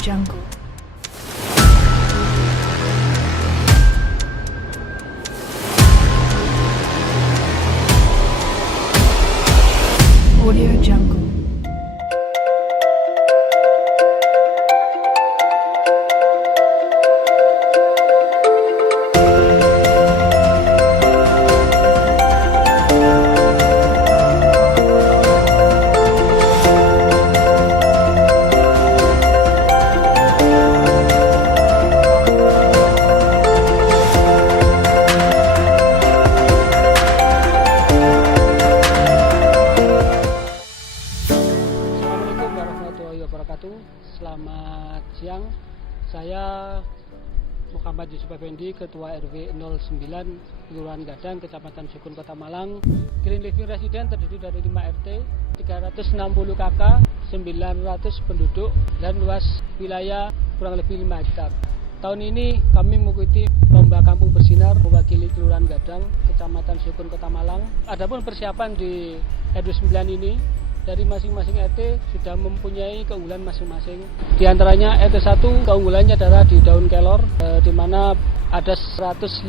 Jungle. Audio Jungle. Selamat siang, saya Muhammad Yusuf Effendi, Ketua RW 09 Kelurahan Gadang, Kecamatan Sukun, Kota Malang. Green Living Resident terdiri dari 5 RT, 360 KK, 900 penduduk, dan luas wilayah kurang lebih 5 hektar. Tahun ini kami mengikuti lomba Kampung Bersinar mewakili Kelurahan Gadang, Kecamatan Sukun, Kota Malang. Adapun persiapan di RW 9 ini, dari masing-masing RT sudah mempunyai keunggulan masing-masing. Di antaranya RT 1 keunggulannya adalah di daun kelor, di mana ada 105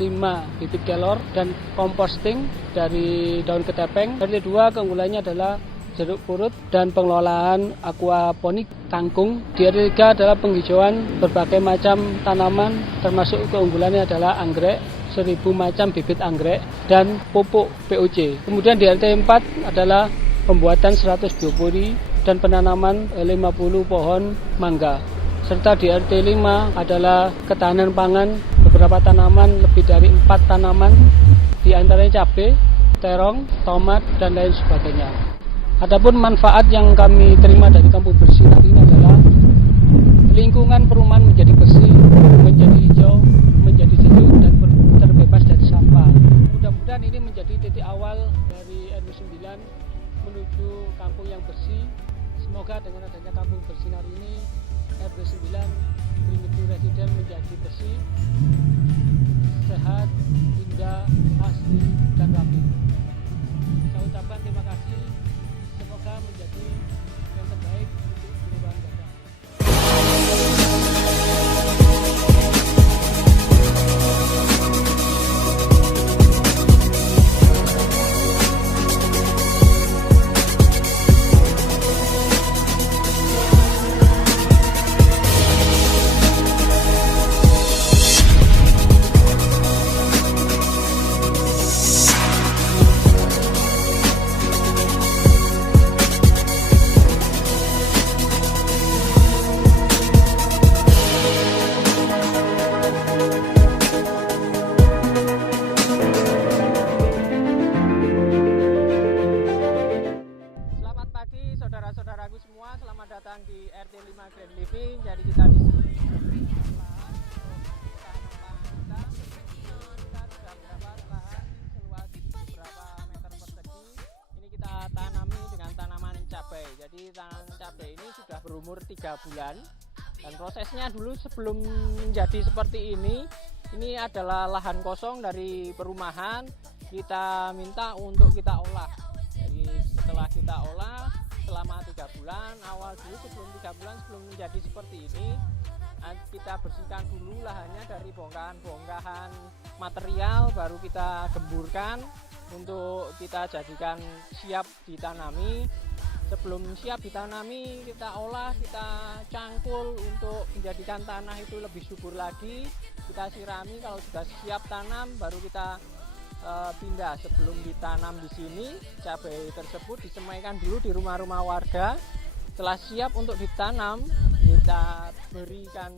bibit kelor dan composting dari daun ketepeng. RT 2 keunggulannya adalah jeruk purut dan pengelolaan aquaponik kangkung. Di RT 3 adalah penghijauan berbagai macam tanaman, termasuk keunggulannya adalah anggrek, 1000 macam bibit anggrek dan pupuk POC. Kemudian di RT 4 adalah pembuatan 100 biopori dan penanaman 50 pohon mangga. Serta di RT 5 adalah ketahanan pangan, beberapa tanaman, lebih dari 4 tanaman, di antaranya cabai, terong, tomat, dan lain sebagainya. Adapun manfaat yang kami terima dari Kampung Bersinar ini adalah lingkungan perumahan menjadi bersih, menjadi hijau, menjadi sejuk, dan terbebas dari sampah. Mudah-mudahan ini menjadi titik awal dari RW 9 menuju kampung yang bersih. Semoga dengan adanya Kampung Bersinar ini RW 9 Green Living Resident menjadi bersih, sehat, indah, asri, dan rapi. Saya ucapkan terima kasih. Semoga menjadi yang terbaik untuk Kelurahan Gadang. Saudara-saudaraku semua, selamat datang di RT 5 Green Living. Jadi kita di sini seluas beberapa meter persegi. Ini kita tanami dengan tanaman cabai. Jadi tanaman cabai ini sudah berumur 3 bulan. Dan prosesnya dulu sebelum menjadi seperti ini adalah lahan kosong dari perumahan. Kita minta untuk kita olah. Jadi setelah kita olah selama 3 bulan, awal dulu sebelum 3 bulan sebelum menjadi seperti ini, kita bersihkan dulu lahannya dari bongkahan-bongkahan material, baru kita gemburkan untuk kita jadikan siap ditanami. Sebelum siap ditanami, kita olah, kita cangkul untuk menjadikan tanah itu lebih subur lagi. Kita sirami, kalau sudah siap tanam baru kita pindah. Sebelum ditanam di sini, cabai tersebut disemaikan dulu di rumah-rumah warga. Setelah siap untuk ditanam, kita berikan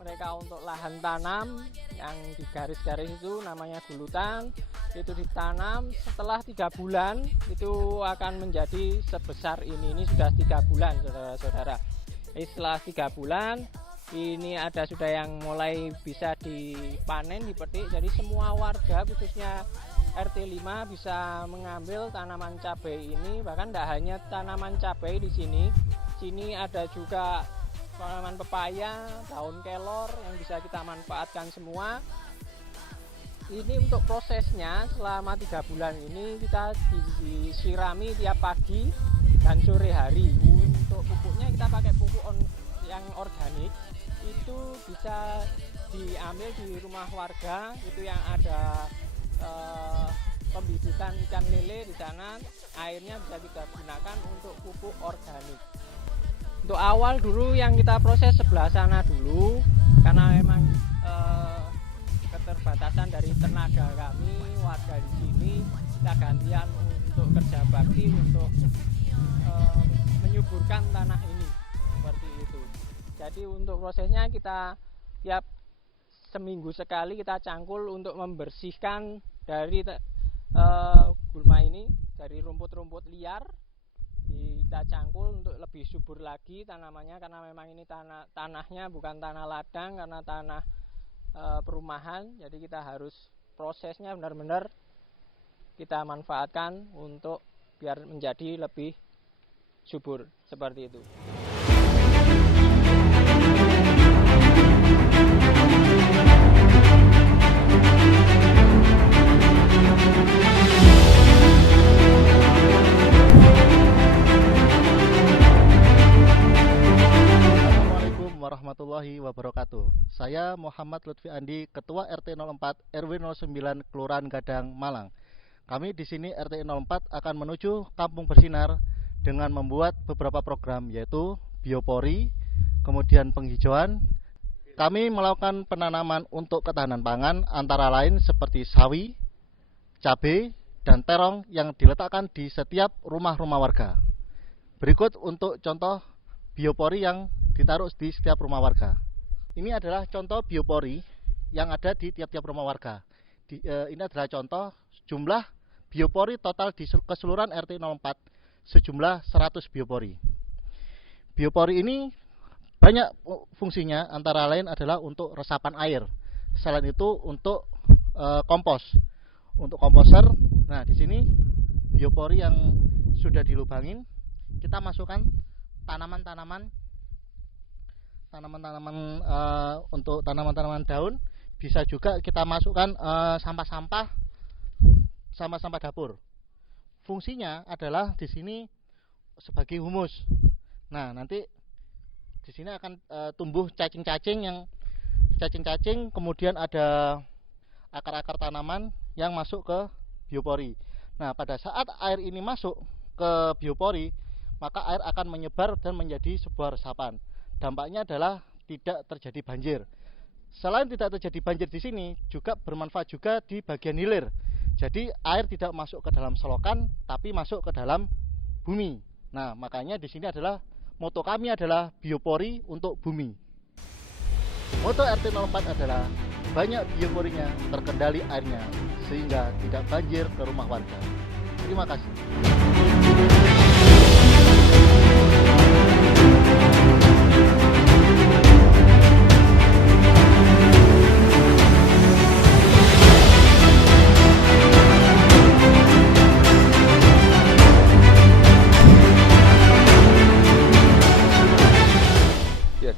mereka untuk lahan tanam yang di garis-garis itu namanya gulutan. Itu ditanam setelah 3 bulan itu akan menjadi sebesar ini sudah 3 bulan, saudara-saudara. Setelah 3 bulan ini sudah yang mulai bisa dipanen, dipetik. Jadi semua warga khususnya RT 5 bisa mengambil tanaman cabai ini. Bahkan tidak hanya tanaman cabai di sini. Sini ada juga tanaman pepaya, daun kelor yang bisa kita manfaatkan semua. Ini untuk prosesnya selama 3 bulan ini kita disirami tiap pagi dan sore hari. Untuk pupuknya kita pakai pupuk yang organik. itu bisa diambil di rumah warga, itu yang ada pembibitan ikan lele di sana. Airnya bisa kita gunakan untuk pupuk organik. Untuk awal dulu yang kita proses sebelah sana dulu, karena memang keterbatasan dari tenaga kami warga di sini, kita gantian untuk kerja bakti untuk menyuburkan tanah ini seperti itu. Jadi untuk prosesnya kita tiap seminggu sekali kita cangkul untuk membersihkan dari gulma ini, dari rumput-rumput liar. Kita cangkul untuk lebih subur lagi tanamannya, karena memang ini tanahnya bukan tanah ladang, karena tanah perumahan. Jadi kita harus prosesnya benar-benar kita manfaatkan untuk biar menjadi lebih subur seperti itu. Warahmatullahi wabarakatuh. Saya Muhammad Lutfi Andi, Ketua RT 04 RW 09 Kelurahan Gadang, Malang. Kami di sini RT 04 akan menuju Kampung Bersinar dengan membuat beberapa program, yaitu biopori, kemudian penghijauan. Kami melakukan penanaman untuk ketahanan pangan antara lain seperti sawi, cabai, dan terong yang diletakkan di setiap rumah-rumah warga. Berikut untuk contoh biopori yang ditaruh di setiap rumah warga. Ini adalah contoh biopori yang ada di tiap-tiap rumah warga. Ini adalah contoh jumlah biopori total di keseluruhan RT 04 sejumlah 100 biopori. Biopori ini banyak fungsinya, antara lain adalah untuk resapan air. Selain itu untuk kompos, untuk komposer. Nah, di sini biopori yang sudah dilubangin, kita masukkan tanaman-tanaman untuk tanaman-tanaman daun. Bisa juga kita masukkan sampah-sampah dapur. Fungsinya adalah di sini sebagai humus. Nah, nanti di sini akan tumbuh cacing-cacing, kemudian ada akar-akar tanaman yang masuk ke biopori. Nah, pada saat air ini masuk ke biopori, maka air akan menyebar dan menjadi sebuah resapan. Dampaknya adalah tidak terjadi banjir. Selain tidak terjadi banjir di sini, juga bermanfaat juga di bagian hilir. Jadi air tidak masuk ke dalam selokan, tapi masuk ke dalam bumi. Nah, makanya di sini adalah moto kami adalah biopori untuk bumi. Moto RT 04 adalah banyak bioporinya, terkendali airnya, sehingga tidak banjir ke rumah warga. Terima kasih.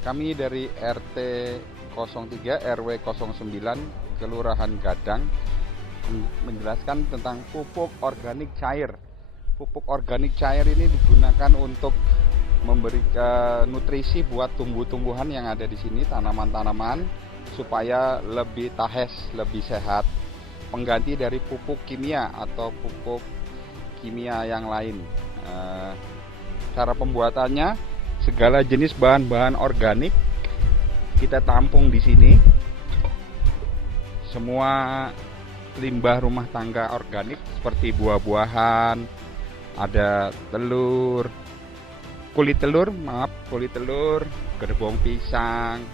Kami dari RT 03 RW 09 Kelurahan Gadang menjelaskan tentang pupuk organik cair. Pupuk organik cair ini digunakan untuk memberikan nutrisi buat tumbuh-tumbuhan yang ada di sini, tanaman-tanaman, supaya lebih tahes, lebih sehat. Pengganti dari pupuk kimia atau pupuk kimia yang lain. Cara pembuatannya, segala jenis bahan-bahan organik kita tampung di sini. Semua limbah rumah tangga organik seperti buah-buahan, ada kulit telur, gerbong pisang,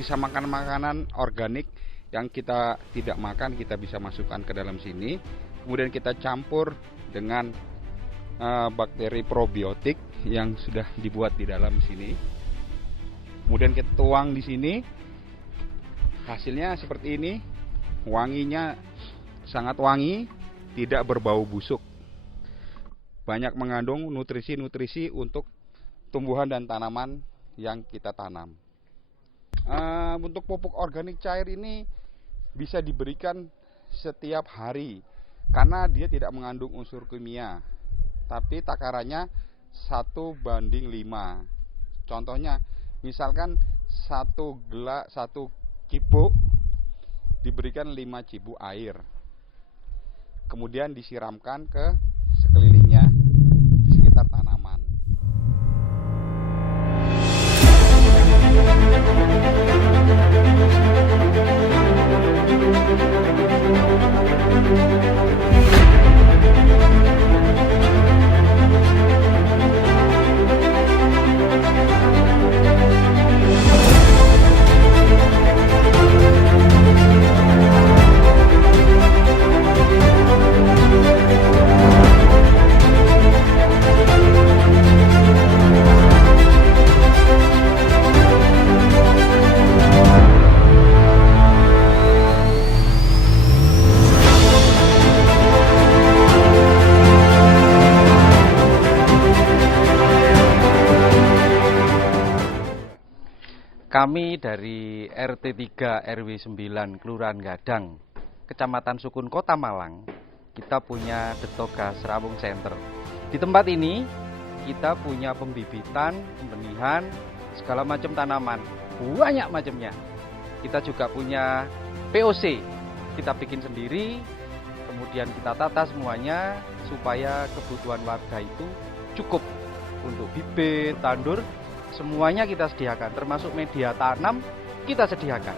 sisa makanan-makanan organik yang kita tidak makan kita bisa masukkan ke dalam sini. Kemudian kita campur dengan bakteri probiotik yang sudah dibuat di dalam sini. Kemudian kita tuang di sini. Hasilnya seperti ini. Wanginya sangat wangi, tidak berbau busuk. Banyak mengandung nutrisi-nutrisi untuk tumbuhan dan tanaman yang kita tanam. Untuk pupuk organik cair ini bisa diberikan setiap hari karena dia tidak mengandung unsur kimia. Tapi takarannya 1:5. Contohnya, misalkan satu cibuk diberikan 5 cibuk air, kemudian disiramkan ke sekelilingnya di sekitar tanaman. Kami dari RT 3 RW 9 Kelurahan Gadang, Kecamatan Sukun, Kota Malang, kita punya Detoga Serawung Center. Di tempat ini kita punya pembibitan, pembenihan, segala macam tanaman, banyak macamnya. Kita juga punya POC, kita bikin sendiri, kemudian kita tata semuanya supaya kebutuhan warga itu cukup untuk bibit, tandur. Semuanya kita sediakan, termasuk media tanam kita sediakan.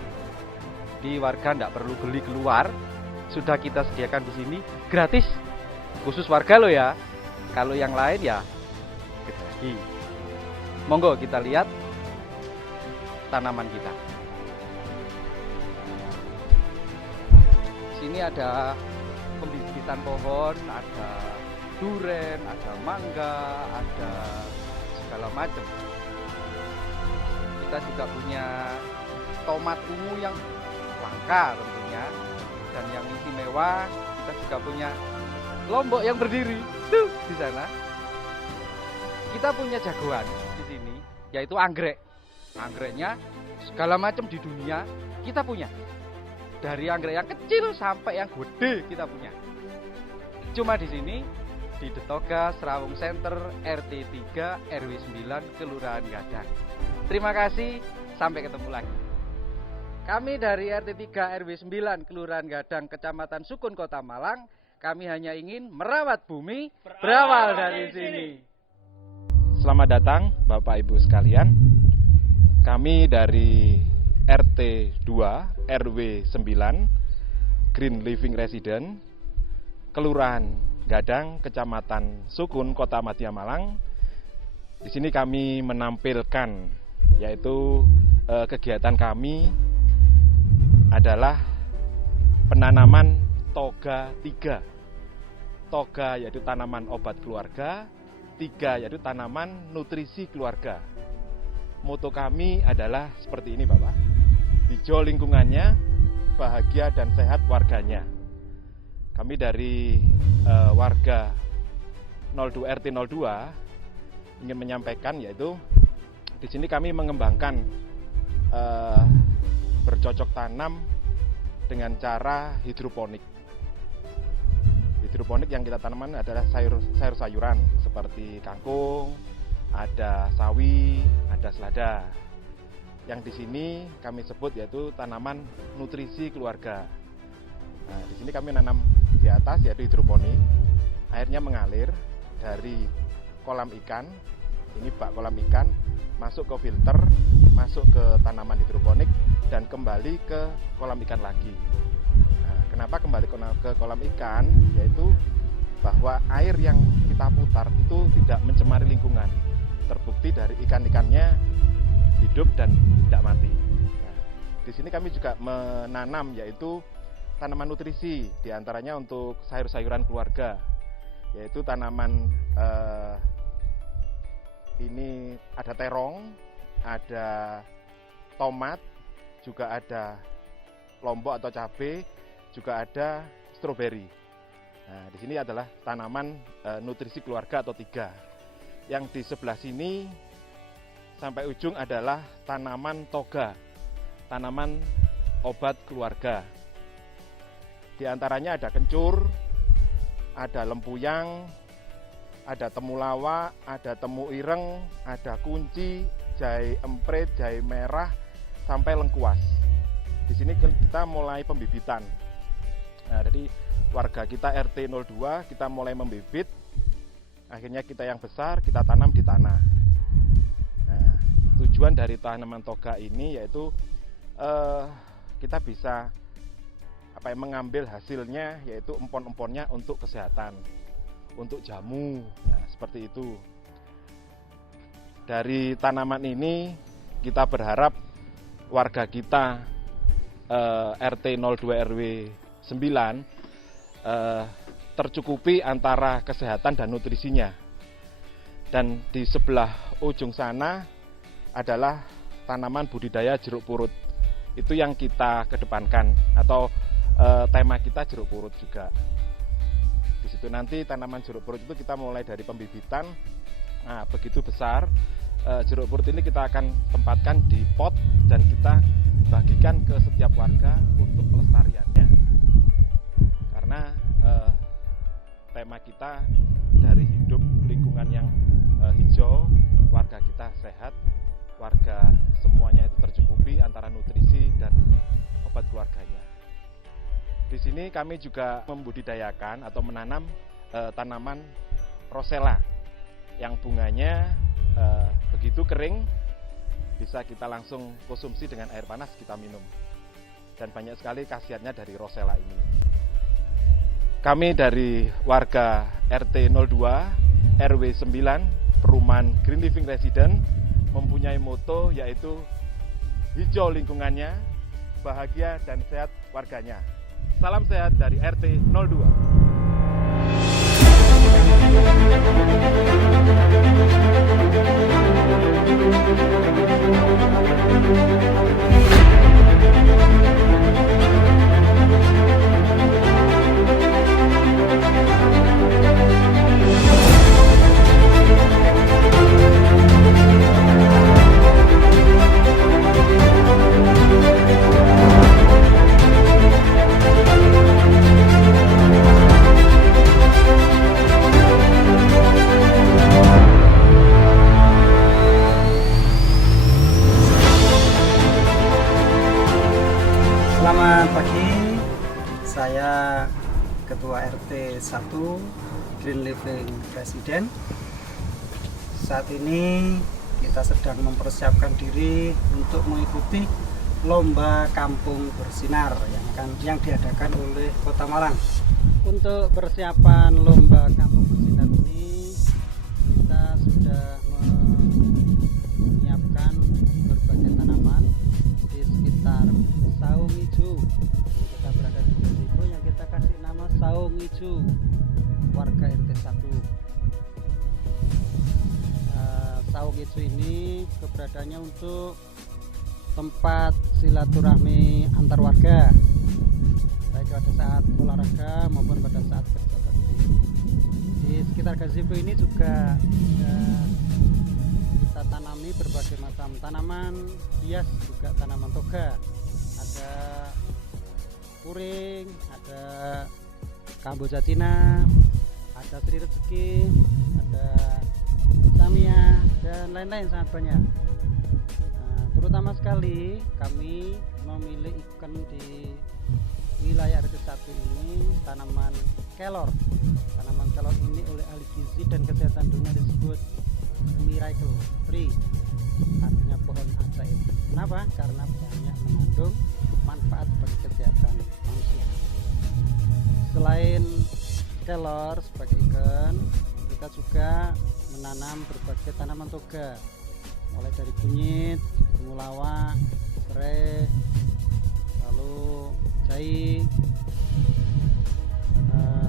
Di warga tidak perlu beli keluar, sudah kita sediakan di sini gratis, khusus warga loh ya. Kalau yang lain ya lagi. Monggo kita lihat tanaman kita. Sini ada pembibitan pohon, ada duren, ada mangga, ada segala macam. Kita juga punya tomat ungu yang langka tentunya, dan yang istimewa kita juga punya lombok yang berdiri tuh di sana. Kita punya jagoan di sini, yaitu anggrek. Anggreknya segala macam di dunia kita punya, dari anggrek yang kecil sampai yang gede kita punya. Cuma di sini di Detoga Serawung Center RT 3 RW 9 Kelurahan Gadang. Terima kasih, sampai ketemu lagi. Kami dari RT 3 RW 9 Kelurahan Gadang, Kecamatan Sukun, Kota Malang, kami hanya ingin merawat bumi berawal dari sini. Selamat datang Bapak Ibu sekalian. Kami dari RT 2 RW 9 Green Living Resident Kelurahan Gadang, Kecamatan Sukun, Kota Madya Malang. Di sini kami menampilkan yaitu kegiatan kami adalah penanaman toga 3. Toga yaitu tanaman obat keluarga, 3 yaitu tanaman nutrisi keluarga. Moto kami adalah seperti ini Bapak, hijau lingkungannya, bahagia dan sehat warganya. Kami dari warga 02 RT 02 ingin menyampaikan yaitu di sini kami mengembangkan bercocok tanam dengan cara hidroponik. Hidroponik yang kita tanaman adalah sayur-sayuran seperti kangkung, ada sawi, ada selada. Yang di sini kami sebut yaitu tanaman nutrisi keluarga. Nah, di sini kami nanam di atas yaitu hidroponik. Airnya mengalir dari kolam ikan. Ini bak kolam ikan masuk ke filter, masuk ke tanaman hidroponik dan kembali ke kolam ikan lagi. Nah, kenapa kembali ke kolam ikan? Yaitu bahwa air yang kita putar itu tidak mencemari lingkungan. Terbukti dari ikan-ikannya hidup dan tidak mati. Nah, di sini kami juga menanam yaitu tanaman nutrisi, diantaranya untuk sayur-sayuran keluarga, yaitu tanaman ini ada terong, ada tomat, juga ada lombok atau cabai, juga ada stroberi. Nah, di sini adalah tanaman nutrisi keluarga atau 3. Yang di sebelah sini sampai ujung adalah tanaman toga, tanaman obat keluarga. Di antaranya ada kencur, ada lempuyang, ada temulawak, ada temu ireng, ada kunci, jahe emprit, jahe merah, sampai lengkuas. Di sini kita mulai pembibitan. Nah, jadi warga kita RT 02 kita mulai membibit. Akhirnya kita yang besar kita tanam di tanah. Nah, tujuan dari tanaman toga ini yaitu kita bisa mengambil hasilnya, yaitu empon-emponnya untuk kesehatan, untuk jamu, nah, seperti itu. Dari tanaman ini kita berharap warga kita RT 02 RW 9 tercukupi antara kesehatan dan nutrisinya. Dan di sebelah ujung sana adalah tanaman budidaya jeruk purut. Itu yang kita kedepankan, atau tema kita jeruk purut juga. Di situ nanti tanaman jeruk purut itu kita mulai dari pembibitan. Nah, begitu besar jeruk purut ini kita akan tempatkan di pot dan kita bagikan ke setiap warga untuk pelestariannya. Karena tema kita dari hidup lingkungan yang hijau, warga kita sehat, warga semuanya itu tercukupi antara nutrisi dan obat keluarganya. Di sini kami juga membudidayakan atau menanam tanaman rosella yang bunganya begitu kering bisa kita langsung konsumsi dengan air panas kita minum. Dan banyak sekali khasiatnya dari rosella ini. Kami dari warga RT 02 RW 9 Perumahan Green Living Resident mempunyai moto yaitu hijau lingkungannya, bahagia dan sehat warganya. Salam sehat dari RT 02. Selamat pagi, saya Ketua RT 1 Green Living Resident. Saat ini kita sedang mempersiapkan diri untuk mengikuti lomba kampung bersinar yang diadakan oleh Kota Malang. Untuk persiapan lomba kampung bersinar ini kita sudah menyiapkan berbagai tanaman di sekitar saung hijau. Kita berada di situ yang kita kasih nama saung hijau warga RT 1. Saung hijau ini keberadaannya untuk tempat silaturahmi antar warga, baik pada saat olahraga maupun pada saat kerja bakti. Di sekitar gazebo ini juga kita tanami berbagai macam tanaman hias, juga tanaman toga. Ada puring, ada kamboja Cina, ada sri rezeki, ada samia, dan lain-lain sangat banyak. Nah, terutama sekali kami memilih ikan di wilayah RT 1 ini tanaman kelor. Tanaman kelor ini oleh ahli gizi dan kesehatan dunia disebut miracle tree, artinya pohon ajaib. Kenapa? Karena banyak mengandung manfaat bagi kesehatan manusia. Selain kelor sebagai ikan, kita juga menanam berbagai tanaman toga, mulai dari kunyit, temulawak, serai, lalu jahe,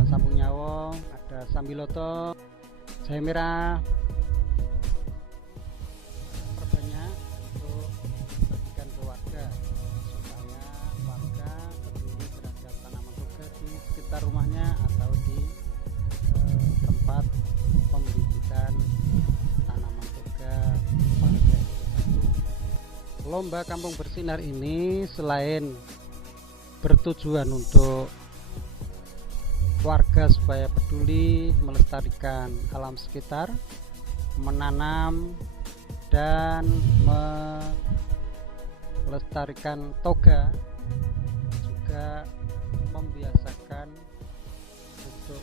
sambung nyawong, ada sambiloto, jahe merah. Perbanyak untuk bagikan ke warga supaya warga peduli terhadap tanaman toga di sekitar rumahnya atau di tempat pembibitan tanaman toga warga itu. Lomba kampung bersinar ini selain bertujuan untuk warga supaya peduli melestarikan alam sekitar, menanam dan melestarikan toga, juga membiasakan untuk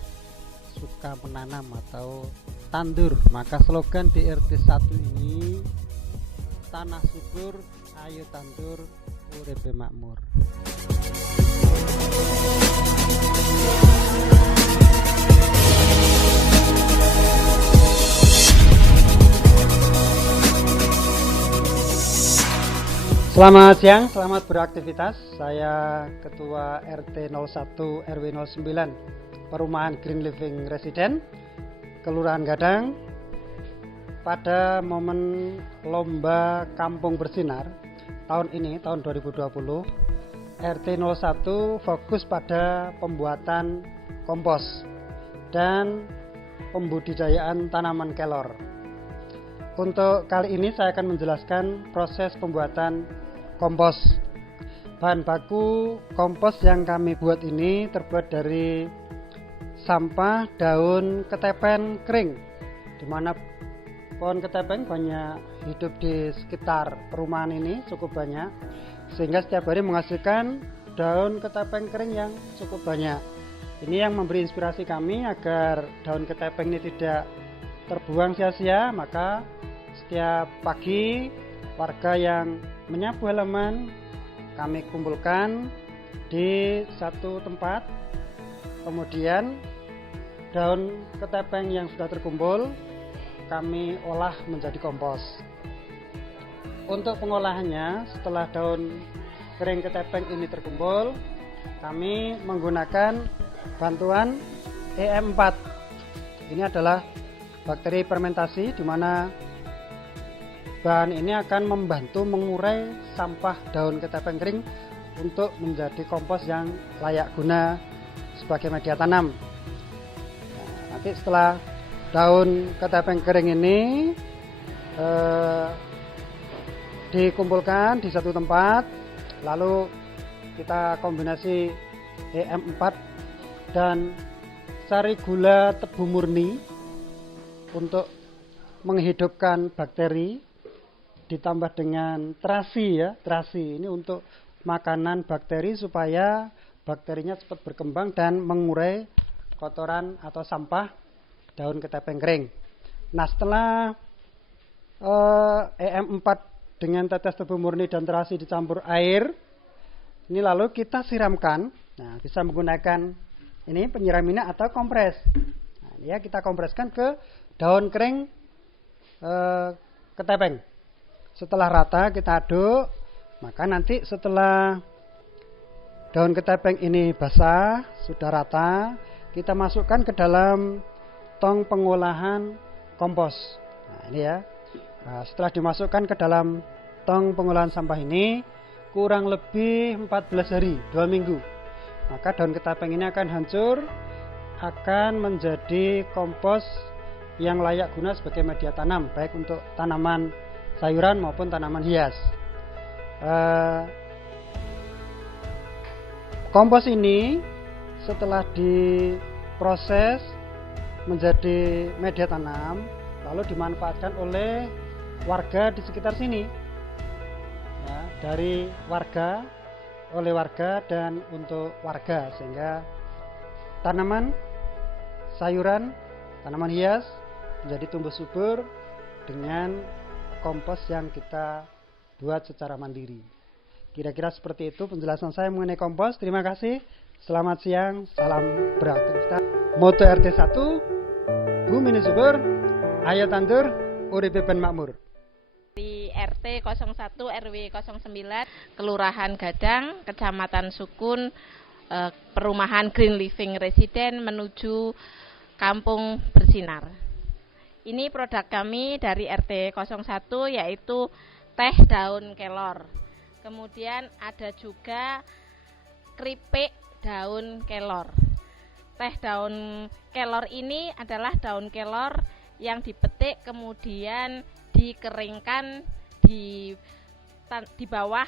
suka menanam atau tandur. Maka slogan di RT 1 ini, tanah subur, ayo tandur, uripe makmur. Selamat siang, selamat beraktivitas. Saya Ketua RT 01 RW 09 Perumahan Green Living Residen, Kelurahan Gadang. Pada momen Lomba Kampung Bersinar tahun ini, tahun 2020, RT 01 fokus pada pembuatan kompos dan pembudidayaan tanaman kelor. Untuk kali ini saya akan menjelaskan proses pembuatan kompos. Bahan baku kompos yang kami buat ini terbuat dari sampah daun ketepen kering, di mana pohon ketepen banyak hidup di sekitar perumahan ini, cukup banyak, sehingga setiap hari menghasilkan daun ketepen kering yang cukup banyak. Ini yang memberi inspirasi kami agar daun ketepen ini tidak terbuang sia-sia. Maka setiap pagi warga yang menyapu halaman kami kumpulkan di satu tempat. Kemudian daun ketepeng yang sudah terkumpul kami olah menjadi kompos. Untuk pengolahannya, setelah daun kering ketepeng ini terkumpul, kami menggunakan bantuan EM4. Ini adalah bakteri fermentasi, di mana bahan ini akan membantu mengurai sampah daun ketepeng kering untuk menjadi kompos yang layak guna sebagai media tanam. Nah, nanti setelah daun ketepeng kering ini dikumpulkan di satu tempat, lalu kita kombinasi EM4 dan sari gula tebu murni untuk menghidupkan bakteri, ditambah dengan terasi ya, terasi ini untuk makanan bakteri supaya bakterinya cepat berkembang dan mengurai kotoran atau sampah daun ketepeng kering. Nah, setelah EM4 dengan tetes tebu murni dan terasi dicampur air, ini lalu kita siramkan. Nah, bisa menggunakan ini penyiram minyak atau kompres. Nah, ini ya, kita kompreskan ke daun kering ketepeng. Setelah rata kita aduk, maka nanti setelah daun ketepeng ini basah, sudah rata, kita masukkan ke dalam tong pengolahan kompos. Nah, ini ya. Nah, setelah dimasukkan ke dalam tong pengolahan sampah ini, kurang lebih 14 hari, 2 minggu. Maka daun ketepeng ini akan hancur, akan menjadi kompos yang layak guna sebagai media tanam, baik untuk tanaman sayuran maupun tanaman hias. Kompos ini setelah diproses menjadi media tanam, lalu dimanfaatkan oleh warga di sekitar sini ya, dari warga, oleh warga dan untuk warga, sehingga tanaman sayuran, tanaman hias menjadi tumbuh subur dengan kompos yang kita buat secara mandiri. Kira-kira seperti itu penjelasan saya mengenai kompos. Terima kasih. Selamat siang. Salam beraktivitas. Moto RT 1, bumi ini subur, ayo tandur, uripe ben makmur. Di RT 01 RW 09 Kelurahan Gadang, Kecamatan Sukun, Perumahan Green Living Residen menuju Kampung Bersinar. Ini produk kami dari RT 01, yaitu teh daun kelor. Kemudian ada juga keripik daun kelor. Teh daun kelor ini adalah daun kelor yang dipetik kemudian dikeringkan di bawah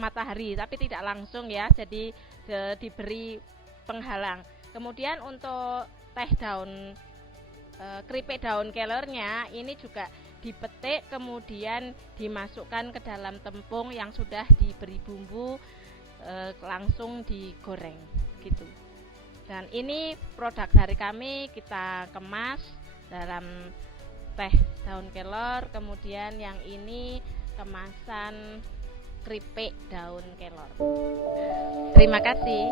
matahari, tapi tidak langsung ya, jadi diberi penghalang. Kemudian untuk teh daun keripik daun kelornya ini juga dipetik kemudian dimasukkan ke dalam tepung yang sudah diberi bumbu, langsung digoreng gitu. Dan ini produk dari kami, kita kemas dalam teh daun kelor, kemudian yang ini kemasan keripik daun kelor. Terima kasih.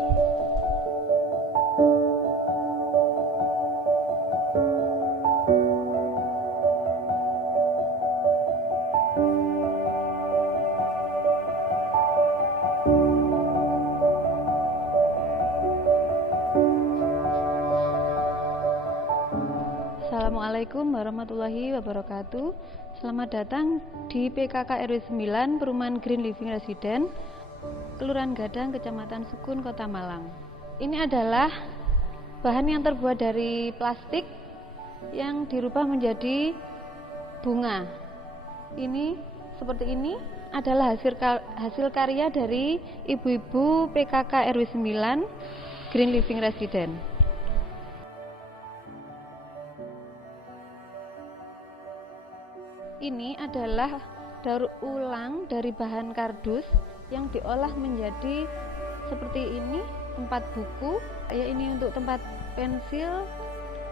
Assalamualaikum warahmatullahi wabarakatuh. Selamat datang di PKK RW 9 Perumahan Green Living Residen, Kelurahan Gadang, Kecamatan Sukun, Kota Malang. Ini adalah bahan yang terbuat dari plastik yang dirubah menjadi bunga. Ini seperti ini adalah hasil karya dari ibu-ibu PKK RW 9 Green Living Residen. Ini adalah daur ulang dari bahan kardus yang diolah menjadi seperti ini, tempat buku, ya ini untuk tempat pensil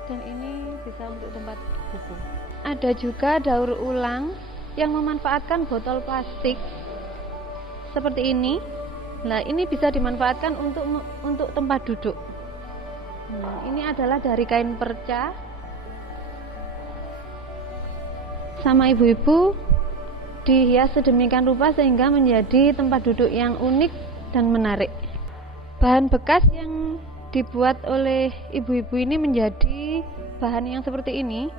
dan ini bisa untuk tempat buku. Ada juga daur ulang yang memanfaatkan botol plastik seperti ini. Nah, ini bisa dimanfaatkan untuk tempat duduk. Ini adalah dari kain perca. Sama ibu-ibu dihias sedemikian rupa sehingga menjadi tempat duduk yang unik dan menarik. Bahan bekas yang dibuat oleh ibu-ibu ini menjadi bahan yang seperti ini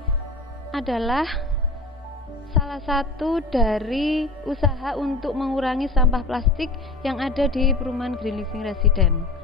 adalah salah satu dari usaha untuk mengurangi sampah plastik yang ada di Perumahan Green Living Residen.